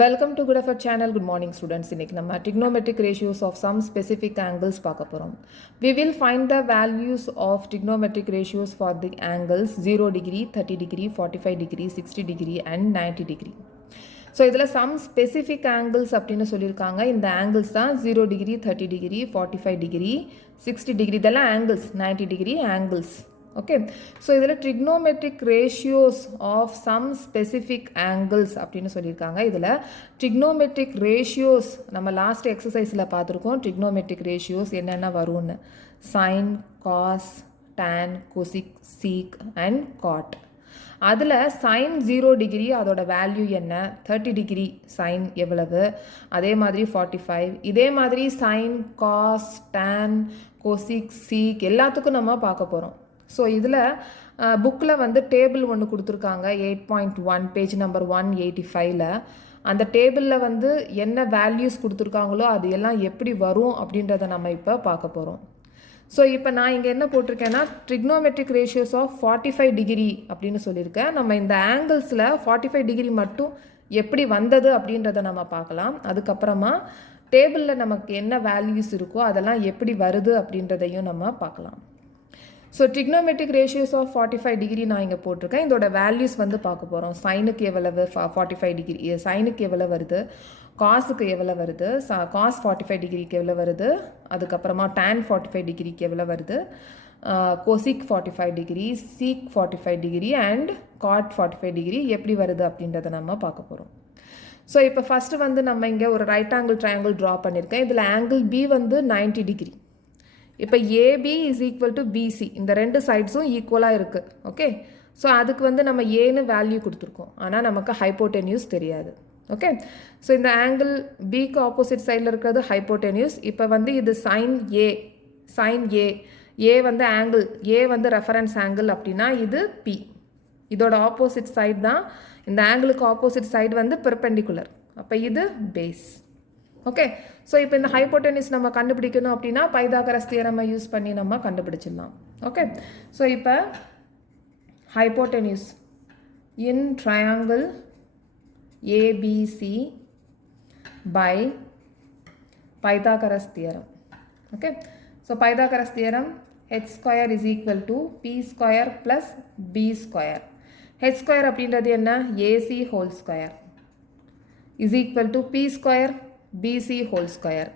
Welcome to Good Effort channel. Good morning students. இன்னைக்கு நம்ம trigonometric ratios of some specific angles பார்க்க போறோம். We will find the values of trigonometric ratios for the angles 0 degree, 30 degree, 45 degree, 60 degree and 90 degree. So இதில் some specific angles அப்படின்னு சொல்லியிருக்காங்க. இந்த angles தான் 0 degree, 30 degree, 45 degree, 60 degree. இதெல்லாம் angles, 90 degree angles. Okay, so இதில் trigonometric ratios of some specific angles அப்படின்னு சொல்லியிருக்காங்க. இதில் trigonometric ratios நம்ம லாஸ்ட் எக்ஸசைஸில் பார்த்துருக்கோம். trigonometric ratios என்னென்ன வரும்னு sin, cos, tan, cosec, sec and cot. அதில் sin 0 டிகிரி அதோட வேல்யூ என்ன, 30 டிகிரி sin எவ்வளவு, அதே மாதிரி 45, இதே மாதிரி sin, cos, tan, cosec, sec எல்லாத்துக்கும் நம்ம பார்க்க போகிறோம். ஸோ இதில் புக்கில் வந்து டேபிள் ஒன்று கொடுத்துருக்காங்க 8.1 பேஜ் நம்பர் 185ல். அந்த டேபிளில் வந்து என்ன வேல்யூஸ் கொடுத்துருக்காங்களோ அது எல்லாம் எப்படி வரும் அப்படின்றத நம்ம இப்போ பார்க்க போகிறோம். ஸோ இப்போ நான் இங்கே என்ன போட்டிருக்கேன்னா ட்ரிக்னோமெட்ரிக் ரேஷியோஸ் ஆஃப் 45 டிகிரி அப்படின்னு சொல்லியிருக்கேன். நம்ம இந்த ஆங்கிள்ஸில் 45 டிகிரி மட்டும் எப்படி வந்தது அப்படின்றத நம்ம பார்க்கலாம். அதுக்கப்புறமா டேபிளில் நமக்கு என்ன வேல்யூஸ் இருக்கோ அதெல்லாம் எப்படி வருது அப்படின்றதையும் நம்ம பார்க்கலாம். So trigonometric ratios of 45 degree நான் இங்கே போட்டிருக்கேன். இதோட வேல்யூஸ் வந்து பார்க்க போகிறோம். சைனுக்கு எவ்வளவு 45 டிகிரி, சைனுக்கு எவ்வளோ வருது, காஸுக்கு எவ்வளோ வருது, காஸ் 45 டிகிரிக்கு எவ்வளோ வருது, அதுக்கப்புறமா tan 45 டிகிரிக்கு எவ்வளோ வருது, cosec 45 degree, sec 45 degree and cot 45 degree எப்படி வருது அப்படின்றத நம்ம பார்க்க போகிறோம். ஸோ இப்போ ஃபஸ்ட்டு வந்து நம்ம இங்கே ஒரு ரைட் ஆங்கிள் ட்ரையாங்கிள் ட்ரா பண்ணியிருக்கேன். இதில் ஆங்கிள் பி வந்து 90 டிகிரி. இப்போ AB is equal to BC, இந்த ரெண்டு சைட்ஸும் ஈக்குவலாக இருக்குது. ஓகே, ஸோ அதுக்கு வந்து நம்ம ஏன்னு வேல்யூ கொடுத்துருக்கோம், ஆனால் நமக்கு ஹைப்போடென்யூஸ் தெரியாது. ஓகே, ஸோ இந்த ஆங்கிள் பிக்கு ஆப்போசிட் சைடில் இருக்கிறது ஹைப்போடென்யூஸ். இப்போ வந்து இது சைன் ஏ, ஏ வந்து ஆங்கிள், ஏ வந்து ரெஃபரன்ஸ் ஆங்கிள் அப்படின்னா இது பி. இதோட ஆப்போசிட் சைடு தான், இந்த ஆங்கிளுக்கு ஆப்போசிட் சைடு வந்து பெர்பெண்டிகுலர், அப்போ இது பேஸ். ஓகே, ஸோ இப்போ இந்த ஹைப்போடென்யூஸ் நம்ம கண்டுபிடிக்கணும் அப்படின்னா பைதாகரஸ் தியரமை யூஸ் பண்ணி நம்ம கண்டுபிடிச்சிடலாம். ஓகே, ஸோ இப்போ hypotenuse in triangle ABC by Pythagoras theorem. Okay, so Pythagoras theorem h square is equal to B square plus B square. h square அப்படின்றது என்ன, AC whole square is equal to B square BC whole square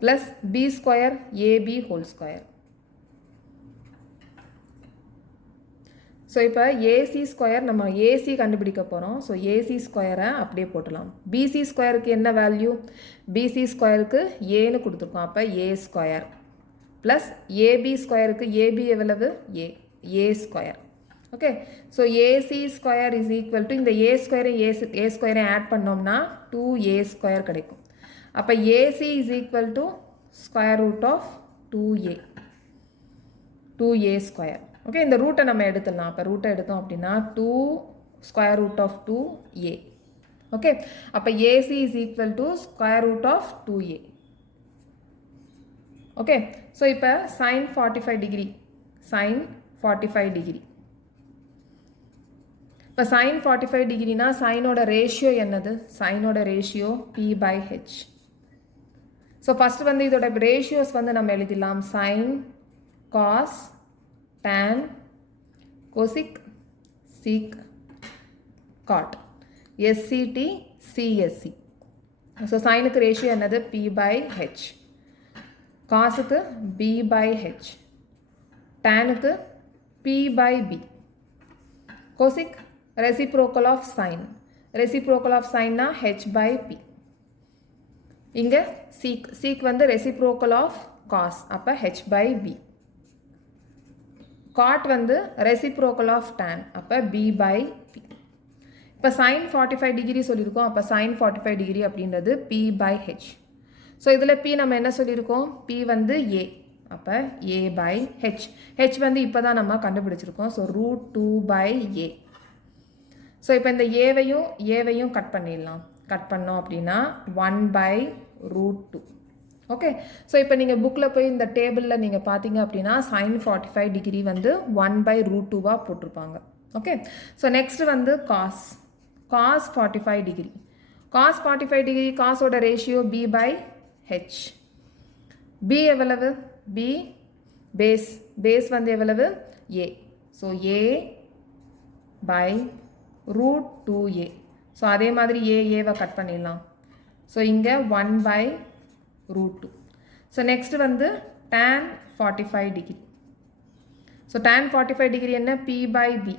plus B square AB whole square. So இப்போ AC square நம்ம AC கண்டுபிடிக்க போகிறோம். So AC ஸ்கொயரை அப்படியே போட்டலாம். PC ஸ்கொயருக்கு என்ன வேல்யூ, பிசி ஸ்கொயருக்கு ஏன்னு கொடுத்துருக்கோம், அப்போ ஏ ஸ்கொயர் ப்ளஸ் ஏபி ஸ்கொயருக்கு ஏபி எவ்வளவு A square. Okay, so AC square is equal to இந்த ஏ ஸ்கொயரை ஆட் பண்ணோம்னா 2a ஸ்கொயர் கிடைக்கும். அப்போ AC is equal to square root of 2a square. Okay, இந்த ரூட்டை நம்ம எடுத்துடலாம். அப்போ ரூட்டை எடுத்தோம் அப்படின்னா 2 square root of 2a. Okay, அப்போ AC is equal to square root of 2a. Okay, so இப்போ சைன் 45 டிகிரி, சைன் 45 டிகிரி. இப்போ சைன் 45 டிகிரினா சைனோட ரேஷியோ என்னது, சைனோட ரேஷியோ p/h. ஸோ ஃபஸ்ட்டு வந்து இதோட ரேஷியோஸ் வந்து நம்ம எழுதிடலாம். Sine, cos, tan, cosec, sec, cot, SCT, CSC. So சைனுக்கு ரேஷியோ என்னது p/h, காசுக்கு b/h, டேனுக்கு p/b, கொசிக் reciprocal of sin, reciprocal of sin na h/p. இங்கே சீக் வந்து reciprocal of cos, அப்போ h/b. cot வந்து reciprocal of tan, அப்போ b/p. இப்போ sin 45 degree சொல்லியிருக்கோம், அப்போ sin 45 டிகிரி அப்படின்றது p/h. ஸோ இதில் p நம்ம என்ன சொல்லியிருக்கோம், p வந்து a, அப்போ a/h. h வந்து இப்போ தான் நம்ம கண்டுபிடிச்சிருக்கோம். So root 2/a. ஸோ இப்போ இந்த ஏவையும் கட் பண்ணிடலாம். கட் பண்ணோம் அப்படின்னா 1/√2. ஓகே, ஸோ இப்போ நீங்கள் புக்கில் போய் இந்த டேபிளில் நீங்கள் பார்த்தீங்க அப்படின்னா சைன் 45 டிகிரி வந்து 1/√2 போட்டிருப்பாங்க. ஓகே, ஸோ நெக்ஸ்ட் வந்து cos. cos 45 degree. Cos 45 degree, cos oda ratio b by h. b எவ்வளவு? b base வந்து எவ்வளவு? a. So a by root 2a. So அதே மாதிரி a கட் பண்ணிடலாம். So இங்க 1 by root 2. So next வந்து tan 45 degree. So tan 45 degree என்ன? p by b.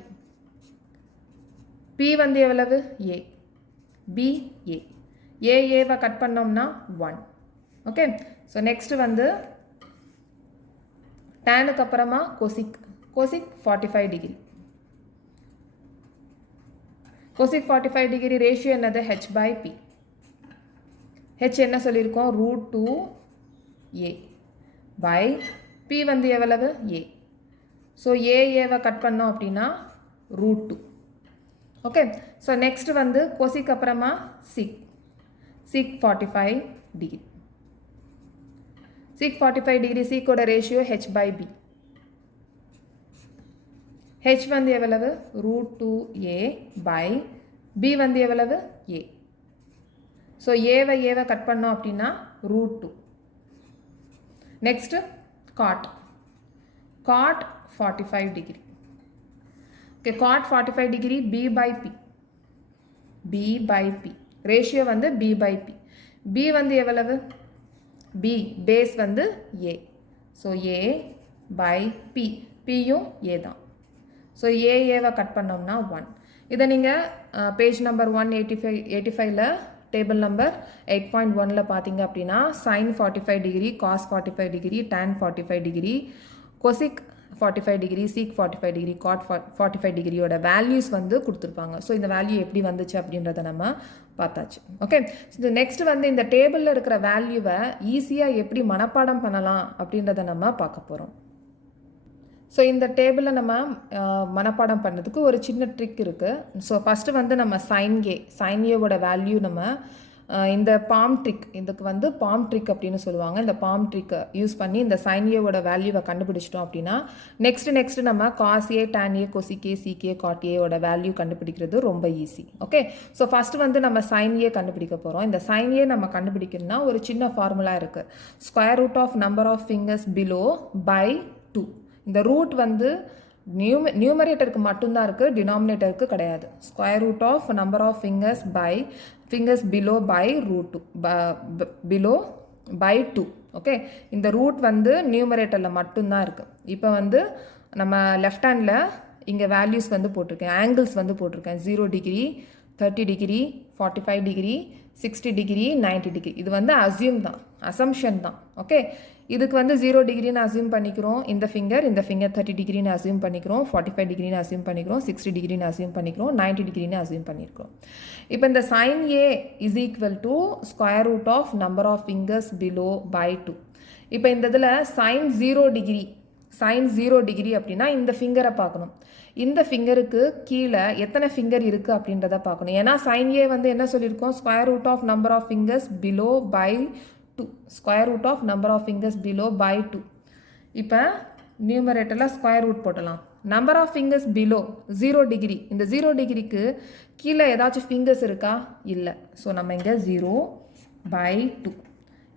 p வந்து எவ்வளவு? a. b a வை கட் பண்ணோம்னா 1. ஓகே. ஸோ நெக்ஸ்ட் வந்து டேனுக்கு அப்புறமா cosec 45 degree. Cosec 45 degree ratio என்னது? h by p. h என்ன சொல்லியிருக்கோம்? ரூட் 2a by p வந்து எவ்வளவு? a. ஸோ ஏவை கட் பண்ணோம் அப்படின்னா ரூட் 2. ஓகே. ஸோ நெக்ஸ்ட் வந்து கொசிக் அப்புறமா சிக் 45 டிகிரி. sec 45 degree சீக்கோட ratio h by b. h வந்து எவ்வளவு? ரூட் 2a by b வந்து எவ்வளவு? a. ஸோ ஏவை கட் பண்ணோம் அப்படின்னா root 2. Next cot 45 degree. Okay. cot 45 degree b by p. Ratio வந்து b by p. b வந்து எவ்வளவு? b பேஸ் வந்து a. So a by p. pயும் a தான். ஸோ ஏவை கட் பண்ணோம்னா 1. இதை நீங்கள் பேஜ் நம்பர் 185ல் டேபிள் நம்பர் 8.1ல் பார்த்தீங்க அப்படின்னா sin 45 degree, cos 45 degree, tan 45 degree, cosec 45 degree, sec 45 degree, cot 45 டிகிரியோட வேல்யூஸ் வந்து கொடுத்துருப்பாங்க. ஸோ இந்த வேல்யூ எப்படி வந்துச்சு அப்படின்றத நம்ம பார்த்தாச்சு. ஓகே. ஸோ நெக்ஸ்ட் வந்து இந்த டேபிளில் இருக்கிற வேல்யூவை ஈஸியாக எப்படி மனப்பாடம் பண்ணலாம் அப்படின்றத நம்ம பார்க்க போகிறோம். ஸோ இந்த டேபிளில் நம்ம மனப்பாடம் பண்ணுறதுக்கு ஒரு சின்ன ட்ரிக் இருக்குது. ஸோ ஃபஸ்ட்டு வந்து நம்ம சைன் ஏவோட வேல்யூ நம்ம இந்த பாம் ட்ரிக், இதுக்கு வந்து பாம் ட்ரிக் அப்படின்னு சொல்லுவாங்க. இந்த பாம் ட்ரிக்கை யூஸ் பண்ணி இந்த சைன் ஏவோட வேல்யூவை கண்டுபிடிச்சிட்டோம் அப்படின்னா நெக்ஸ்ட் நம்ம cos A, tan A, cosec A, sec A, cot ஏவோட வேல்யூ கண்டுபிடிக்கிறது ரொம்ப ஈஸி. ஓகே. ஸோ ஃபஸ்ட்டு வந்து நம்ம சைன் ஏ கண்டுபிடிக்க போகிறோம். இந்த சைன் ஏ நம்ம கண்டுபிடிக்கணும்னா ஒரு சின்ன ஃபார்முலா இருக்குது. Square root of number of fingers below by 2. இந்த ரூட் வந்து நியூமரேட்டருக்கு மட்டும்தான் இருக்குது, டினாமினேட்டருக்கு கிடையாது. Square root of number of fingers below by root 2 below by 2. Okay. இந்த ரூட் வந்து நியூமரேட்டரில் மட்டும்தான் இருக்குது. இப்போ வந்து நம்ம லெஃப்ட் ஹேண்டில் இங்கே வேல்யூஸ் வந்து போட்டிருக்கேன், ஆங்கிள்ஸ் வந்து போட்டிருக்கேன். 0 degree, 30 degree, 45 degree, 60 degree, 90 degree. இது வந்து அசம்ஷன் தான். ஓகே. இதுக்கு வந்து 0 டிகிரின்னு அசியூம் பண்ணிக்கிறோம். இந்த ஃபிங்கர் 30 டிகிரின்னு அசியூம் பண்ணிக்கிறோம், 45 டிகிரின்னு அசியூம் பண்ணிக்கிறோம், 60 டிகிரின்னு அசியூம் பண்ணிக்கிறோம், 90 டிகிரின்னு அசியூம் பண்ணியிருக்கிறோம். இப்போ இந்த sine A is equal to square root of number of fingers below by 2. இப்போ இந்த இதில் சைன் 0 டிகிரி அப்படின்னா இந்த ஃபிங்கரை பார்க்கணும். இந்த ஃபிங்கருக்கு கீழே எத்தனை ஃபிங்கர் இருக்குது அப்படின்றத பார்க்கணும். ஏன்னா சைன் ஏ வந்து என்ன சொல்லியிருக்கோம்? Square root of number of fingers below by 2. Square root of number of fingers below by 2. இப்போ நியூமரேட்டரில் ஸ்கொயர் ரூட் போட்டலாம். Number of fingers below 0 degree. இந்த 0 டிகிரிக்கு கீழே ஏதாச்சும் ஃபிங்கர்ஸ் இருக்கா? இல்லை. ஸோ நம்ம இங்கே 0 பை 2.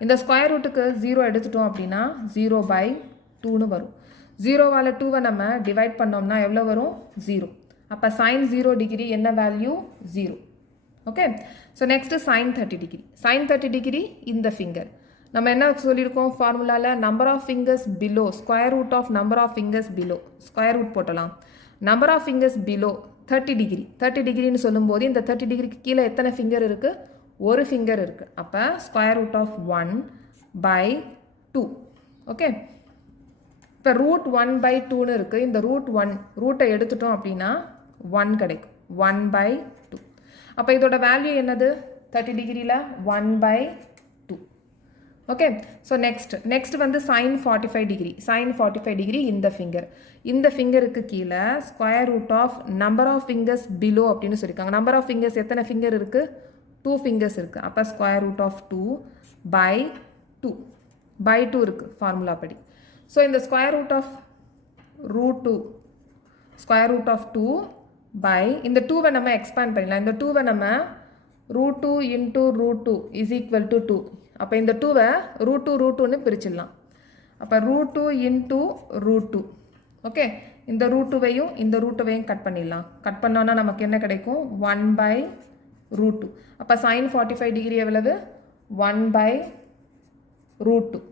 இந்த ஸ்கொயர் ரூட்டுக்கு 0 எடுத்துட்டோம் அப்படின்னா 0 பை 2ன்னு வரும். 0வால் 2வை நம்ம டிவைட் பண்ணோம்னா எவ்வளோ வரும்? 0. அப்போ சைன் 0 டிகிரி என்ன value? 0. Okay. So next sine 30 degree இந்த ஃபிங்கர். நம்ம என்ன சொல்லியிருக்கோம் ஃபார்முலாவில்? Number of fingers below square root of number of fingers below square root போட்டலாம். நம்பர் ஆஃப் ஃபிங்கர்ஸ் பிலோ 30 டிகிரின்னு சொல்லும்போது இந்த 30 டிகிரிக்கு கீழே எத்தனை ஃபிங்கர் இருக்குது? ஒரு ஃபிங்கர் இருக்குது. அப்போ square root of 1 by 2. Okay. இப்போ ரூட் 1 பை 2ன்னு இருக்குது. இந்த ரூட்டை எடுத்துட்டோம் அப்படின்னா 1 கிடைக்கும். 1 பை 2. அப்போ இதோட வேல்யூ என்னது? 30 டிகிரியில் 1 பை 2. ஓகே. ஸோ நெக்ஸ்ட் வந்து சைன் 45 டிகிரி இந்த ஃபிங்கருக்கு கீழே square root of number of fingers below அப்படின்னு சொல்லியிருக்காங்க. நம்பர் ஆஃப் ஃபிங்கர்ஸ் எத்தனை ஃபிங்கர் இருக்குது? 2 ஃபிங்கர்ஸ் இருக்குது. அப்போ ஸ்கொயர் ரூட் ஆஃப் 2 பை 2 இருக்குது ஃபார்முலா படி. ஸோ இந்த ஸ்கொயர் ரூட் ஆஃப் 2 by இந்த 2வை நம்ம expand பண்ணிடலாம். இந்த 2வை நம்ம root 2 into root 2 is equal to 2. அப்போ இந்த 2வை root 2 root 2ன்னு பிரிச்சிடலாம். அப்போ root 2 into root 2. ஓகே, இந்த root 2வையும் இந்த root 2வையும் கட் பண்ணிடலாம். கட் பண்ணோன்னா நமக்கு என்ன கிடைக்கும்? 1 by root 2. அப்போ sin 45 degree எவ்வளவு? 1 by root 2.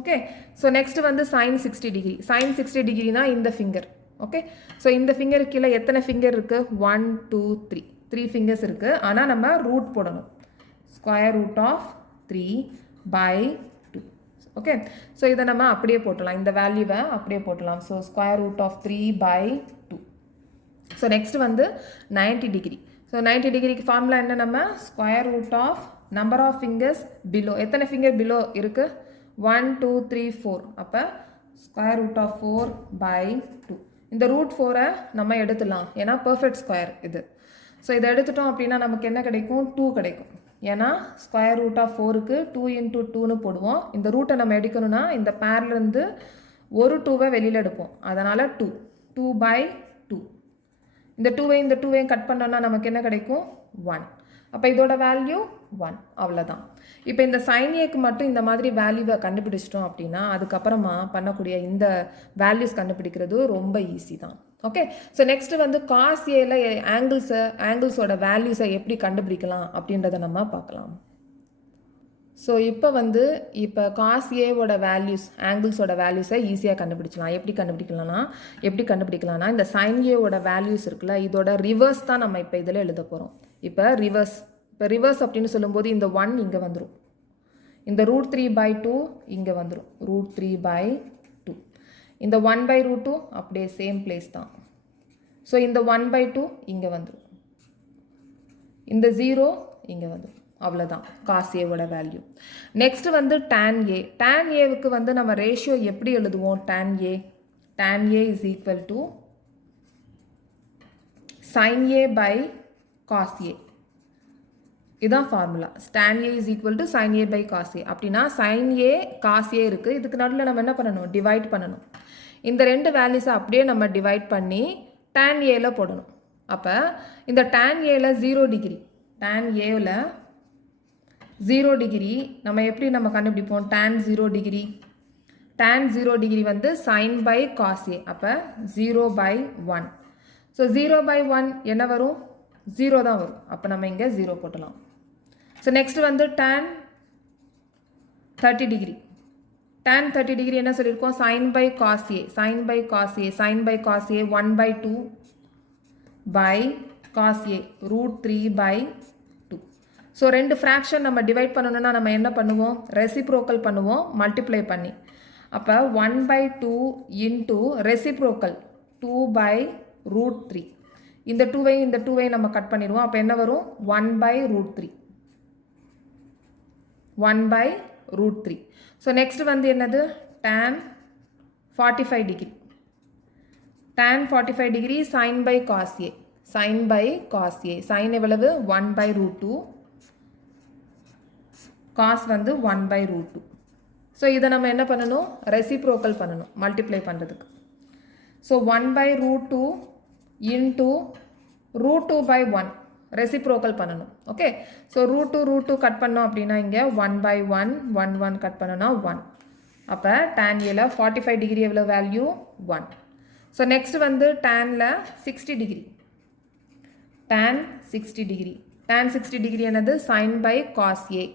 Okay, so next வந்து sin 60 degree. sin 60 degreeனா இந்த ஃபிங்கர். ஓகே, ஸோ இந்த ஃபிங்கர் கீழே எத்தனை ஃபிங்கர் இருக்குது? 1 2 3 ஃபிங்கர்ஸ் இருக்குது. ஆனால் நம்ம ரூட் போடணும். Square root of 3 by 2. Okay, so இதை நம்ம அப்படியே போட்டலாம். இந்த வேல்யூவை அப்படியே போட்டலாம். So square root of 3 by 2. So next வந்து 90 degree. ஸோ 90 டிகிரிக்கு ஃபார்முலா என்ன? நம்ம square root of number of fingers below. எத்தனை ஃபிங்கர் பிலோ இருக்குது? 1 2 3 4. அப்போ ஸ்கொயர் ரூட் ஆஃப் 4 by 2. இந்த ரூட் 4ஐ நம்ம எடுத்துடலாம், ஏன்னா பர்ஃபெக்ட் ஸ்கொயர் இது. ஸோ இதை எடுத்துட்டோம் அப்படின்னா நமக்கு என்ன கிடைக்கும்? 2 கிடைக்கும். ஏன்னா ஸ்கொயர் ரூட் ஆஃப் 4க்கு 2 into 2ன்னு போடுவோம். இந்த ரூட்டை நம்ம எடுக்கணும்னா இந்த பேர்லேருந்து ஒரு 2வை வெளியில் எடுப்போம். அதனால் 2 by 2. இந்த 2வையும் கட் பண்ணோன்னா நமக்கு என்ன கிடைக்கும்? 1. அப்போ இதோட வேல்யூ 1. அவ்வளோதான். இப்போ இந்த sin aக்கு மட்டும் இந்த மாதிரி வேல்யூவை கண்டுபிடிச்சிட்டோம் அப்படின்னா அதுக்கப்புறமா பண்ணக்கூடிய இந்த வேல்யூஸ் கண்டுபிடிக்கிறது ரொம்ப ஈஸி தான். ஓகே, ஸோ நெக்ஸ்ட் வந்து cos aல ஆங்கிள்ஸோட வேல்யூஸை எப்படி கண்டுபிடிக்கலாம் அப்படின்றத நம்ம பார்க்கலாம். ஸோ இப்போ cos aவோட வேல்யூஸ், ஆங்கிள்ஸோட வேல்யூஸை ஈஸியாக கண்டுபிடிக்கலாம். எப்படி கண்டுபிடிக்கலாம்னா இந்த sin aவோட வேல்யூஸ் இருக்குல்ல, இதோட ரிவர்ஸ் தான் நம்ம இப்போ இதில் எழுத போகிறோம். இப்போ ரிவர்ஸ் அப்படின்னு சொல்லும்போது இந்த 1 இங்கே வந்துடும். இந்த root 3 by 2 இங்கே வந்துடும். root 3 by 2. இந்த 1 by root 2 அப்படியே சேம் பிளேஸ் தான். ஸோ இந்த 1 by 2 இங்கே வந்துடும். இந்த 0 இங்கே வந்துடும். அவ்வளோதான் cos aவோட வேல்யூ. நெக்ஸ்ட் வந்து tan a. tan aவுக்கு வந்து நம்ம ரேஷியோ எப்படி எழுதுவோம்? tan a is equal to sin a by cos a. இதுதான் formula. tan a is equal to sin a by cos a. அப்படின்னா sin a cos a இருக்குது. இதுக்கு நடுவில் நம்ம என்ன பண்ணணும்? டிவைட் பண்ணணும். இந்த ரெண்டு வேல்யூஸை அப்படியே நம்ம டிவைட் பண்ணி tan aல போடணும். அப்போ இந்த tan aல 0 டிகிரி, tan aல 0 டிகிரி நம்ம எப்படி கண்டுபிடிப்போம்? tan 0 degree. tan 0 டிகிரி வந்து sin by cos a. அப்போ 0 by 1. ஸோ 0 by 1 என்ன வரும்? 0 தான் வரும். அப்போ நம்ம இங்கே 0 போட்டலாம். ஸோ நெக்ஸ்ட் வந்து tan 30 டிகிரி. tan 30 டிகிரி என்ன சொல்லியிருக்கோம்? sin by cos a. sin by cos a 1 by 2 by cos a root 3 by 2. So ரெண்டு ஃப்ராக்ஷன் நம்ம டிவைட் பண்ணணும்னா நம்ம என்ன பண்ணுவோம்? ரெசிப்ரோக்கல் பண்ணுவோம், மல்டிப்ளை பண்ணி. அப்போ 1 by 2 into reciprocal 2 by root 3. இந்த 2வையும் நம்ம கட் பண்ணிடுவோம். அப்போ என்ன வரும்? 1 by root 3. 1 by root 3. So next வந்து என்னது? tan 45 degree. tan 45 degree sin by cos a. sin எவ்வளவு? 1 by root 2. cos வந்து 1 by root 2. ஸோ இதை நம்ம என்ன பண்ணணும்? ரெசிப்ரோக்கல் பண்ணணும், மல்டிப்ளை பண்ணுறதுக்கு. So 1 by root 2 into root 2 by 1 reciprocal பண்ணணும். ஓகே, ஸோ root 2 கட் பண்ணோம் அப்படின்னா இங்கே 1 by 1 கட் பண்ணோன்னா 1. அப்போ tan aல 45 டிகிரி எவ்வளோ வேல்யூ? 1. ஸோ நெக்ஸ்ட் வந்து tanல 60 degree. tan 60 degree. tan 60 degree என்னது? sin by cos a.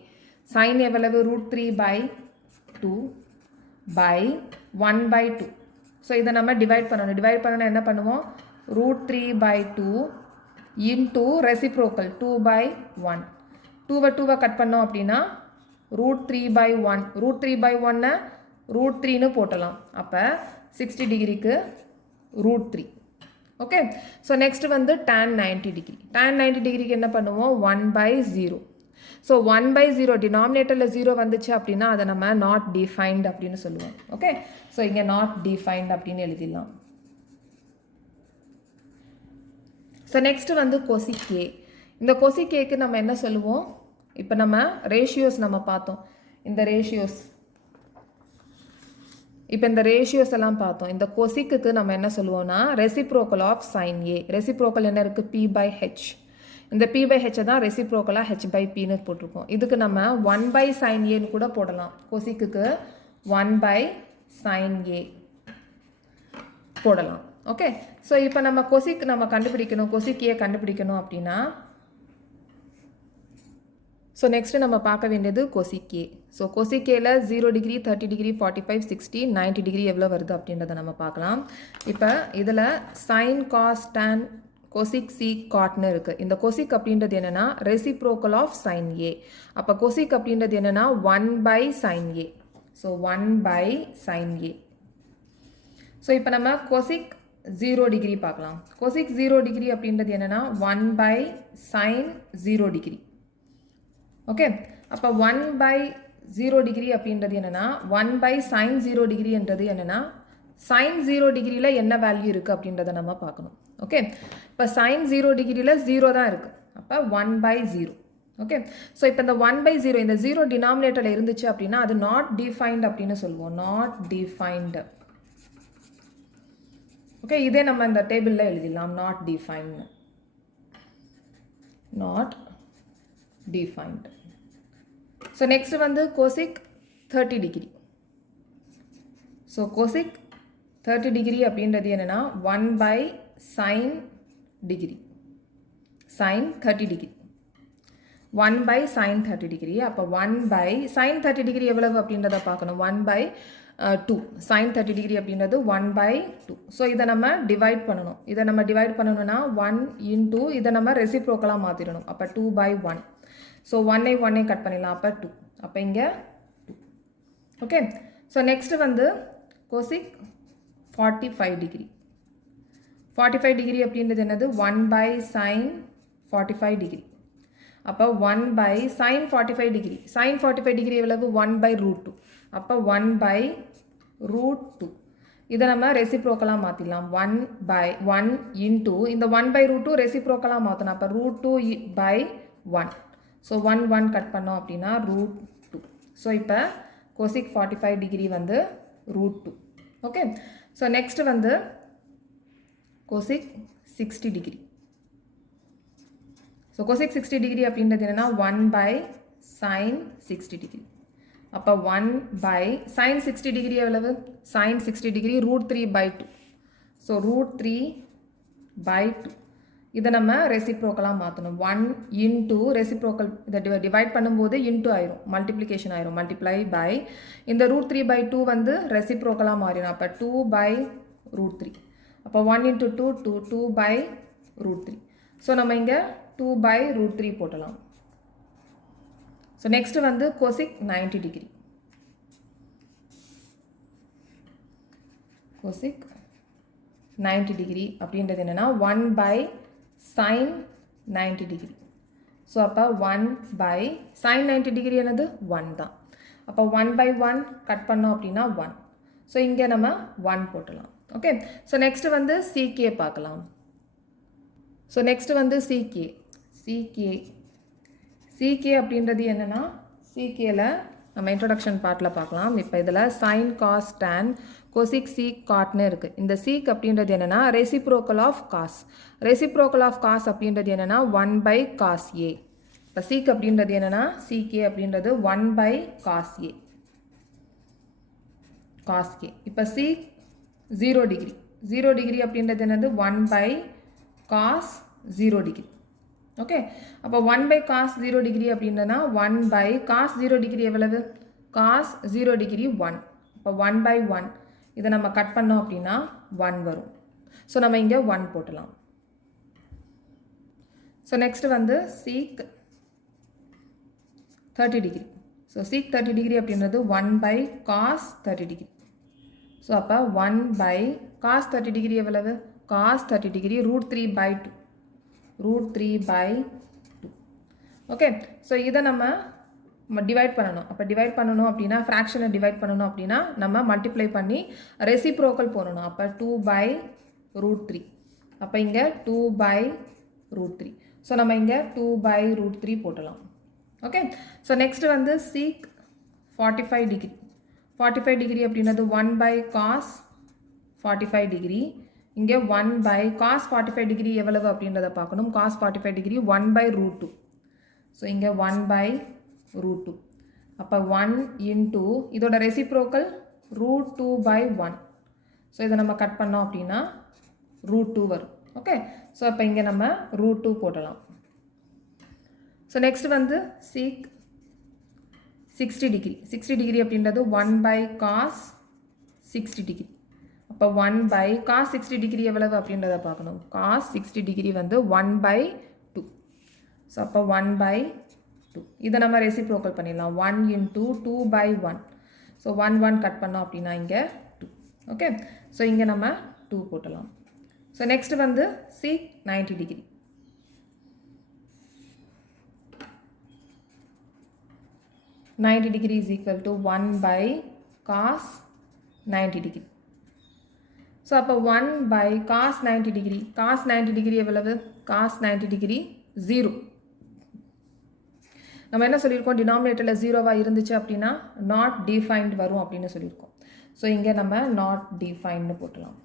sin எவ்வளவு? root 3 by 2 by 1 by 2. So இதை நம்ம டிவைட் பண்ணணும். என்ன பண்ணுவோம்? root 3 by 2 into reciprocal 2 by 1. 2வை cut பண்ணோம் அப்படின்னா root 3 by 1. root 3 by 1 root 3ன்னு போட்டலாம். அப்போ 60 டிகிரிக்கு root 3. ஓகே, ஸோ நெக்ஸ்ட் வந்து tan 90 டிகிரி. tan 90 டிகிரிக்கு என்ன பண்ணுவோம்? 1 by 0. ஸோ 1 by 0 டினாமினேட்டரில் 0 வந்துச்சு அப்படின்னா அதை நம்ம நாட் டிஃபைன்ட் அப்படின்னு சொல்லுவோம். ஓகே, ஸோ இங்கே நாட் டிஃபைன்ட் அப்படின்னு எழுதிடலாம். ஸோ நெக்ஸ்ட் வந்து கொசிக் ஏ. இந்த கொசிக் ஏக்கு நம்ம என்ன சொல்லுவோம்? இப்போ நம்ம ரேஷியோஸ் நம்ம பார்த்தோம். இந்த ரேஷியோஸ் இப்போ இந்த ரேஷியோஸ் எல்லாம் பார்த்தோம். இந்த கொசிக்கு நம்ம என்ன சொல்லுவோம்னா reciprocal of sine A. Reciprocal என்ன இருக்குது? P by H. இந்த பி பை ஹெச்சை தான் ரெசிப்ரோக்கலாக ஹெச் பை பின்னு போட்டிருக்கோம். இதுக்கு நம்ம 1 பை சைன் ஏன்னு கூட போடலாம். கொசிக்கு 1 பை சைன் ஏ போடலாம். ஓகே, ஸோ இப்போ நம்ம கொசிக் நம்ம கண்டுபிடிக்கணும், கொசிக் ஏ கண்டுபிடிக்கணும் அப்படின்னா ஸோ நெக்ஸ்ட்டு நம்ம பார்க்க வேண்டியது கொசிக் ஏ. ஸோ கொசிக் ஏல 0 டிகிரி, 30 டிகிரி, 45, 60, 90 டிகிரி எவ்வளோ வருது அப்படின்றத நம்ம பார்க்கலாம். இப்போ இதில் sine, cos, tan, cosec, sec, காட்னு இருக்குது. இந்த கொசிக் அப்படின்றது என்னென்னா ரெசிப்ரோக்கல் ஆஃப் சைன் ஏ. அப்போ கொசிக் அப்படின்றது என்னென்னா 1 by sine A. So 1 by sine A. So இப்போ நம்ம கொசிக் 0 டிகிரி பார்க்கலாம். கொசிக் 0 டிகிரி அப்படின்றது என்னென்னா 1 பை சைன் 0 டிகிரி. ஓகே, அப்போ 1 பை 0 டிகிரி அப்படின்றது என்னென்னா 1 பை சைன் 0 டிகிரி என்றது என்னென்னா சைன் 0 டிகிரியில் என்ன வேல்யூ இருக்குது அப்படின்றத நம்ம பார்க்கணும். ஓகே, இப்போ சைன் 0 டிகிரியில் 0 தான் இருக்குது. அப்போ 1 பை 0. ஓகே, ஸோ இப்போ இந்த 1 பை 0 இந்த 0 டினாமினேட்டரில் இருந்துச்சு அப்படின்னா அது நாட் டிஃபைன்ட் அப்படின்னு சொல்லுவோம். Not defined. ஓகே, இதே நம்ம இந்த டேபிளில் எழுதிடலாம். Not defined. Not defined. So next வந்து cosec 30 degree. So cosec 30 degree அப்படின்றது என்னன்னா 1 by sin degree. Sin 30 degree. 1 by sin 30 degree. அப்போ 1 by sin 30 degree எவ்வளவு அப்படின்றத பார்க்கணும். 1 by 2. sin 30 degree அப்படின்றது 1 by 2. ஸோ இதை நம்ம டிவைட் பண்ணணும். இதை நம்ம டிவைட் பண்ணணும்னா 1 into இதை நம்ம ரெசிப்ரோக்கலாக மாற்றிடணும். அப்போ 2 by 1. ஸோ 1 கட் பண்ணிடலாம். அப்போ 2. அப்போ இங்கே 2. ஓகே, ஸோ நெக்ஸ்ட் வந்து கொசிக் 45 டிகிரி. 45 டிகிரி அப்படின்றது என்னது 1 by sin 45 டிகிரி. அப்போ 1 by sin 45 degree. sin 45 degree எவ்வளவு 1 by root 2. அப்போ 1 by root 2. இதை நம்ம ரெசிப்ரோக்கலாக மாற்றிடலாம். 1 by 1 into இந்த 1 by root 2 ரெசிப்ரோக்கலாக மாற்றணும். அப்போ root 2 by 1. ஸோ 1 கட் பண்ணோம் அப்படின்னா root 2. ஸோ இப்போ கொசிக் 45 டிகிரி வந்து root 2. ஓகே, ஸோ நெக்ஸ்ட் வந்து கொசிக் 60 டிகிரி. ஸோ கொசிக் 60 டிகிரி அப்படின்றது என்னென்னா 1 by sin 60 டிகிரி. அப்போ 1 by sin 60 டிகிரி எவ்வளவு? sin 60 degree root 3 by 2. So root 3 by 2. இதை நம்ம ரெசிப்ரோக்கலாக மாற்றணும். 1 into ரெசிப்ரோக்கல் இதை டிவைட் பண்ணும்போது இன்ட்டு ஆயிரும், மல்டிப்ளிகேஷன் ஆயிரும். மல்டிப்ளை பை இந்த root 3 by 2 வந்து ரெசிப்ரோக்கலாக மாறிடும். அப்போ 2 by root 3. அப்போ 1 into 2 2 2 by root 3. ஸோ நம்ம இங்கே 2 by root 3 போட்டலாம். ஸோ நெக்ஸ்ட் வந்து கொசிக் 90 டிகிரி. கொசிக் 90 டிகிரி அப்படின்றது என்னென்னா 1 by sin 90 டிகிரி. ஸோ அப்போ 1 by sin 90 டிகிரி என்னது 1 தான். அப்போ 1 by 1 கட் பண்ணோம் அப்படின்னா 1. ஸோ இங்கே நம்ம 1 போட்டலாம். ஓகே, ஸோ நெக்ஸ்ட் வந்து சிகே பார்க்கலாம். ஸோ நெக்ஸ்ட் வந்து சிகே. சிகே அப்படின்றது என்னென்னா சிகேல நம்ம இன்ட்ரொடக்ஷன் பார்ட்டில் பார்க்கலாம். இப்போ இதில் sine, cos, tan, cosec, sec, காட்னு இருக்குது. இந்த சீக் அப்படின்றது என்னென்னா reciprocal of cos. Reciprocal of cos அப்படின்றது என்னென்னா 1 by காஸ் ஏ. இப்போ சீக் அப்படின்றது என்னென்னா சிகே அப்படின்றது 1 by cos A. Cos K. இப்போ சீக் 0 டிகிரி. 0 டிகிரி அப்படின்றது என்னது 1 by காஸ் 0 டிகிரி. ஓகே, அப்போ 1 by cos 0 டிகிரி அப்படின்னா 1 by cos 0 டிகிரி எவ்வளவு? cos 0 degree 1. இப்போ 1 by 1 இதை நம்ம கட் பண்ணோம் அப்படின்னா 1 வரும். ஸோ நம்ம இங்கே 1 போட்டலாம். ஸோ நெக்ஸ்ட் வந்து sec 30 degree. So sec 30 degree அப்படின்றது 1 by cos 30 டிகிரி. ஸோ அப்போ 1 by cos 30 டிகிரி எவ்வளவு? cos 30 degree root 3 by 2. root 3 by 2. Okay, so இதை நம்ம டிவைட் பண்ணணும். அப்போ டிவைட் பண்ணணும் அப்படின்னா ஃப்ராக்ஷனை டிவைட் பண்ணணும் அப்படின்னா நம்ம மல்டிப்ளை பண்ணி ரெசிப்ரோக்கல் போடணும். அப்போ 2 by root 3. அப்போ இங்கே 2 by root 3. ஸோ நம்ம இங்கே 2 by root 3 போட்டலாம். ஓகே, ஸோ நெக்ஸ்ட் வந்து சீக் 45 டிகிரி. 45 degree அப்படின்றது 1 by cos 45 degree. இங்கே 1 by cos 45 degree எவ்வளவு அப்படின்றத பார்க்கணும். cos 45 degree 1 by root 2. So இங்கே 1 by root 2. அப்போ 1 into இதோட reciprocal root 2 by 1. ஸோ இதை நம்ம கட் பண்ணோம் அப்படின்னா root 2 வரும். ஓகே, ஸோ அப்போ இங்கே நம்ம root 2 போடலாம். ஸோ நெக்ஸ்ட் வந்து sec 60 degree. 60 degree அப்படின்றது 1 by cos 60 degree. அப்போ 1 by cos 60 degree எவ்வளவு அப்படின்றத பார்க்கணும். cos 60 degree வந்து 1 by 2. ஸோ அப்போ 1 by 2. இதை நம்ம ரெசிப்ரோக்கல் பண்ணிடலாம். 1 into 2 by 1. ஸோ 1 1 கட் பண்ணோம் அப்படின்னா இங்கே 2. ஓகே, ஸோ இங்கே நம்ம 2 போட்டலாம். ஸோ நெக்ஸ்ட் வந்து sec 90 degree. Ninety degree is equal to 1 by cos 90 degree. So அப்போ 1 by cos 90 degree. cos 90 degree எவ்வளவு? cos 90 degree 0. நம்ம என்ன சொல்லியிருக்கோம், டினாமினேட்டரில் 0வா இருந்துச்சு அப்படின்னா not defined வரும் அப்படின்னு சொல்லியிருக்கோம். ஸோ இங்கே நம்ம not defined போட்டலாம்.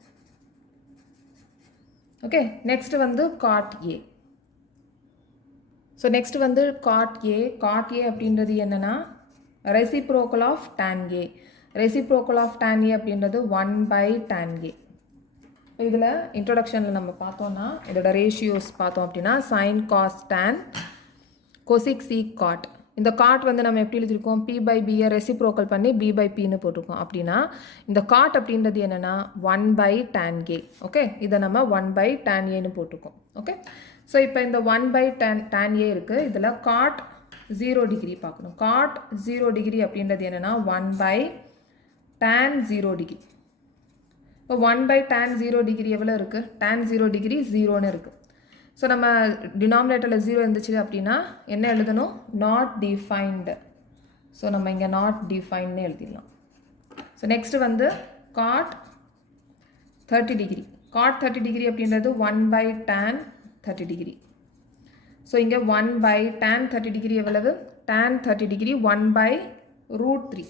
ஓகே, நெக்ஸ்ட் வந்து cot A. ஸோ நெக்ஸ்ட் வந்து cot A. cot A அப்படின்றது என்னன்னா reciprocal of tan A. reciprocal of tan A அப்படின்றது 1 by tan A. இதில் இன்ட்ரோடக்ஷனில் நம்ம பார்த்தோன்னா இதோட ரேஷியோஸ் பார்த்தோம் அப்படின்னா sin cos tan cosec sec cot. இந்த cot வந்து நம்ம எப்படி எழுதியிருக்கோம், p by b ரெசிப்ரோக்கல் பண்ணி b by pன்னு போட்டிருக்கோம். அப்படின்னா இந்த cot அப்படின்றது என்னென்னா 1 by tan A. ஓகே, இதை நம்ம 1 by tan Aன்னு போட்டிருக்கோம். ஓகே, ஸோ இப்போ இந்த 1 by tan A இருக்குது. இதில் cot 0 degree பார்க்கணும். cot 0 degree அப்படின்றது என்னென்னா 1 by tan 0 degree. இப்போ 1 by tan 0 degree எவ்வளோ இருக்குது, tan 0 degree 0ன்னு இருக்குது. ஸோ நம்ம டினாமினேட்டரில் 0 இருந்துச்சு அப்படின்னா என்ன எழுதணும், not defined. ஸோ நம்ம இங்கே not definedனு எழுதிடலாம். ஸோ நெக்ஸ்ட் வந்து cot 30 degree. cot 30 degree அப்படின்றது 1 by tan 30 degree. ஸோ இங்கே 1 by tan 30 degree எவ்வளவு, tan 30 degree 1 by root 3.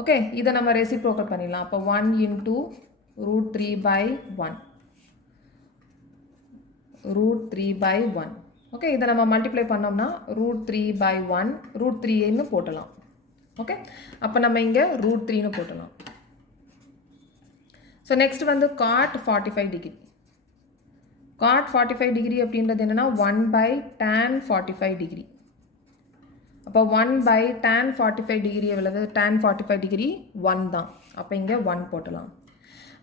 Okay, இதை நம்ம ரெசிப்ரோக்கல் பண்ணிடலாம். அப்போ 1 into root 3 by 1. root 3 by 1. Okay, இதை நம்ம மல்டிப்ளை பண்ணோம்னா root 3 by 1 root 3ன்னு போட்டலாம். ஓகே, அப்போ நம்ம இங்கே root 3ன்னு போட்டலாம். ஸோ நெக்ஸ்ட் வந்து cot 45 degree. cot 45 degree அப்படின்றது என்னென்னா 1 by tan 45 degree. அப்போ 1 by tan 45 degree எவ்வளவு, tan 45 degree 1 தான். அப்போ இங்கே 1 போட்டலாம்.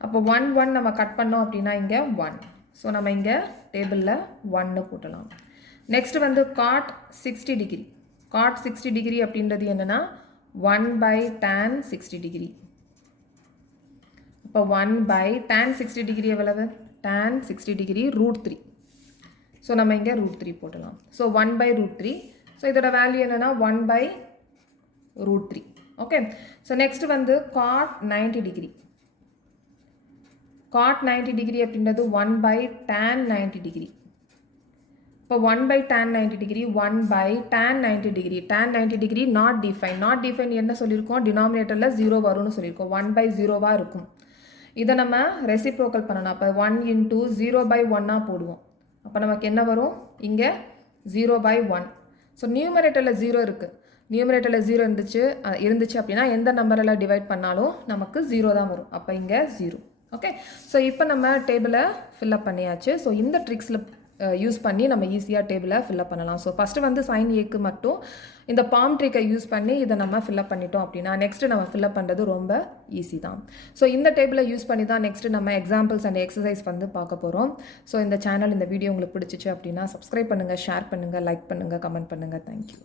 அப்போ 1 1 நம்ம கட் பண்ணோம் அப்படின்னா இங்கே 1. ஸோ நம்ம இங்கே டேபிளில் 1ன்னு போட்டலாம். நெக்ஸ்ட் வந்து cot 60 degree. cot 60 degree அப்படின்றது என்னென்னா 1 by tan 60 degree. இப்போ 1 by tan 60 degree எவ்வளவு, tan 60 degree root 3. ஸோ நம்ம இங்கே root 3 போட்டலாம். So 1 by root 3. ஸோ இதோட வேல்யூ என்னென்னா 1 by root 3. Okay, so next வந்து cot 90 degree. cot 90 degree அப்படின்றது 1 by tan 90 degree. இப்போ 1 by tan 90 degree 1 by tan 90 degree. tan 90 degree not defined. not defined என்ன சொல்லியிருக்கோம், டினாமினேட்டரில் 0 வரும்னு சொல்லியிருக்கோம். 1 by 0வாக இருக்கும். இதை நம்ம ரெசிப்ரோக்கல் பண்ணணும். அப்போ 1 into 0 by 1ஆக போடுவோம். அப்போ நமக்கு என்ன வரும், இங்கே 0 by 1. ஸோ நியூமரேட்டரில் 0 இருக்குது. நியூமரேட்டரில் 0 இருந்துச்சு அப்படின்னா எந்த நம்பரில் டிவைட் பண்ணாலும் நமக்கு 0 தான் வரும். அப்போ இங்கே 0. ஓகே, ஸோ இப்போ நம்ம டேபிளை ஃபில்அப் பண்ணியாச்சு. ஸோ இந்த ட்ரிக்ஸில் யூஸ் பண்ணி நம்ம ஈஸியாக டேபிளை ஃபில்அப் பண்ணலாம். ஸோ ஃபஸ்ட்டு வந்து சைன் ஏக்கு மட்டும் இந்த பாம் ட்ரிக்கை யூஸ் பண்ணி இதை நம்ம ஃபில்அப் பண்ணிட்டோம் அப்படின்னா நெக்ஸ்ட்டு நம்ம ஃபில்அப் பண்ணுறது ரொம்ப ஈஸி தான். ஸோ இந்த டேபிளை யூஸ் பண்ணி தான் நெக்ஸ்ட்டு நம்ம எக்ஸாம்பிள்ஸ் அண்ட் எக்ஸசைஸ் வந்து பார்க்க போகிறோம். ஸோ இந்த சேனல், இந்த வீடியோ உங்களுக்கு பிடிச்சிச்சு அப்படின்னா சப்ஸ்கிரைப் பண்ணுங்கள், ஷேர் பண்ணுங்கள், லைக் பண்ணுங்கள், கமெண்ட் பண்ணுங்கள். தேங்க்யூ.